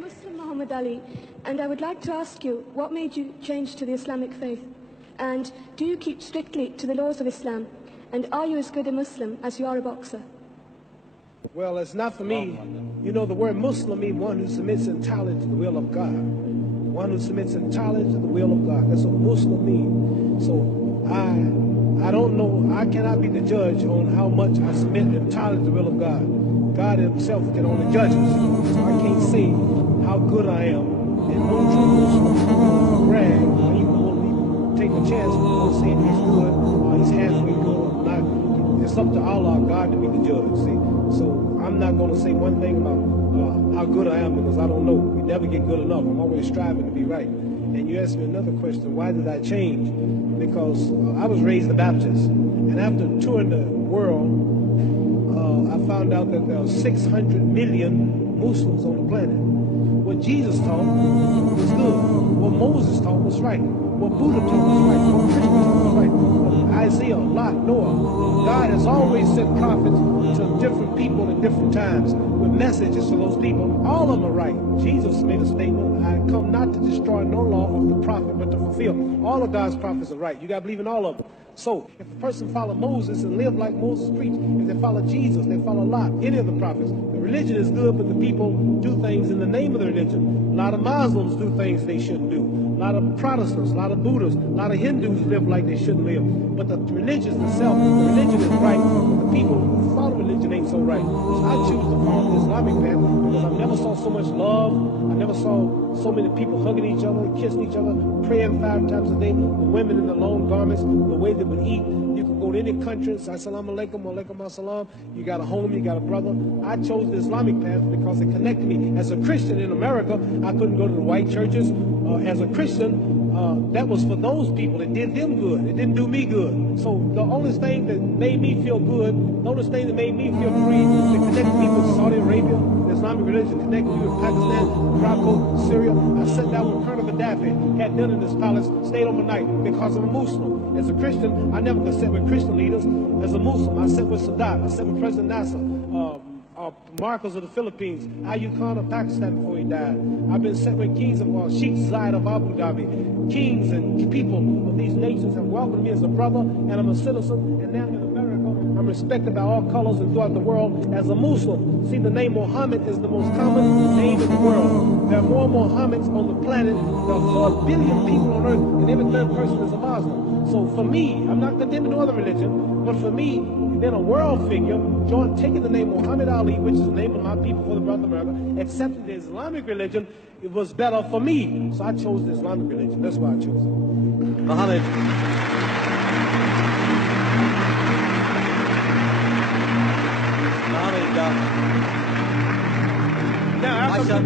Muslim Mohammad Ali, and I would like to ask you, what made you change to the Islamic faith? And do you keep strictly to the laws of Islam? And are you as good a Muslim as you are a boxer? Well, it's not for me. You know, the word Muslim means one who submits entirely to the will of God. One who submits entirely to the will of God. That's what Muslim means. So I don't know. I cannot be the judge on how much I submit entirely to the will of God. God himself can only judge us. So I can't say how good I am. And no true Muslim brag or even won't take a chance on saying he's good or he's halfway good or not. It's up to Allah, God, to be the judge. See? So I'm not going to say one thing about how good I am, because I don't know. We never get good enough. I'm always striving to be right. And you asked me another question, why did I change? Because I was raised a Baptist. And after touring the world, I found out that there are 600 million Muslims on the planet. What Jesus taught was good. What Moses taught was right. What Buddha taught was right. What Christian taught was right. Isaiah, Lot, Noah. God has always sent prophets to different people at different times with messages to those people. All of them are right. Jesus made a statement, I come not to destroy no law of the prophet, but to fulfill. All of God's prophets are right. You got to believe in all of them. So if a person follow Moses and live like Moses preached, if they follow Jesus, they follow Lot, any of the prophets, the religion is good, but the people do things in the name of the religion. A lot of Muslims do things they shouldn't do. A lot of Protestants, a lot of Buddhists, a lot of Hindus live like they shouldn't live. But the religion itself, the religion is right, but the people who follow religion ain't so right. So I choose to follow the Islamic path because I never saw so much love. I never saw so many people hugging each other, kissing each other, praying 5 times a day, the women in the long garments, the way they would eat. You could go to any country and say, Assalamu alaikum, wa alaikum assalam. You got a home, you got a brother. I chose the Islamic path because it connected me. As a Christian in America, I couldn't go to the white churches. As a Christian, that was for those people. It did them good. It didn't do me good. So the only thing that made me feel good, the only thing that made me feel free, to connect me with Saudi Arabia, the Islamic religion, connect me with Pakistan, Morocco, Syria. I sat down with Colonel Gaddafi, had dinner in his palace, stayed overnight because I'm a Muslim. As a Christian, I never could sit with Christian leaders. As a Muslim, I sat with Sadat, I sat with President Nasser, Marcos of the Philippines, Ayub Khan of Pakistan before he died. I've been sat with kings of Sheikh Zayed of Abu Dhabi. Kings and people of these nations have welcomed me as a brother, and I'm a citizen, and now in America, I'm respected by all colors and throughout the world as a Muslim. See, the name Mohammed is the most common name in the world. There are more Mohammeds on the planet. There are 4 billion people on earth, and every 3rd person is a Muslim. So for me, I'm not condemning no other religion, but for me, then a world figure, taking the name Mohammad Ali, which is the name of my people for the brother of America, accepting the Islamic religion, it was better for me. So I chose the Islamic religion. That's why I chose it. Mohammed. Now, after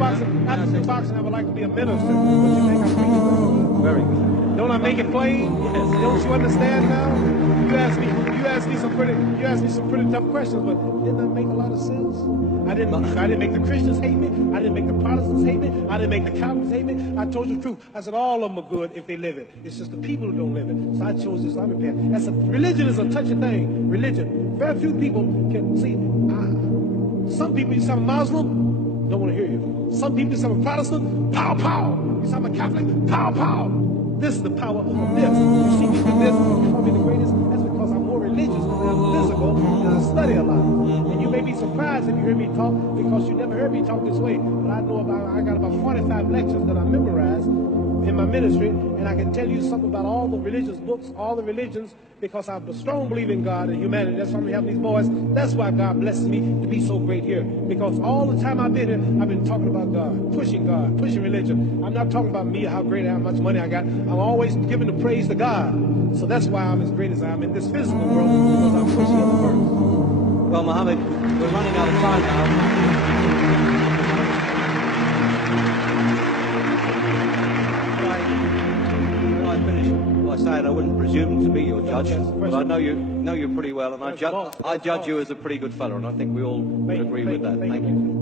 boxing, I would like to be a minister. What you think I preach? Very good. Don't I make it plain? Yes. Don't you understand now? You asked me some pretty tough questions, but didn't that make a lot of sense? I didn't make the Christians hate me. I didn't make the Protestants hate me. I didn't make the Catholics hate me. I told you the truth. I said all of them are good if they live it. It's just the people who don't live it. So I chose the Islamic path. Religion is a touchy thing. Religion. Very few people can see. Some people, you say I'm a Muslim, don't want to hear you. Some people, you say I'm a Protestant, pow, pow. You say I'm a Catholic, pow, pow. This is the power of this. You see me do this, you call me the greatest. That's because I'm more religious than I'm physical, and I study a lot. And you may be surprised if you hear me talk, because you never heard me talk this way. But I got about 45 lectures that I memorized in my ministry, and I can tell you something about all the religious books, all the religions, because I'm a strong believer in God and humanity. That's why I'm helping these boys. That's why God blesses me to be so great here. Because all the time I've been here, I've been talking about God, pushing religion. I'm not talking about me, how great I am, how much money I got. I'm always giving the praise to God. So that's why I'm as great as I am in this physical world, because I'm pushing Him first. Well, Mohammed, we're running out of time now. I said I wouldn't presume to be your judge, but I know you pretty well, and I judge you as a pretty good fellow, and I think we all would agree with that. Thank you.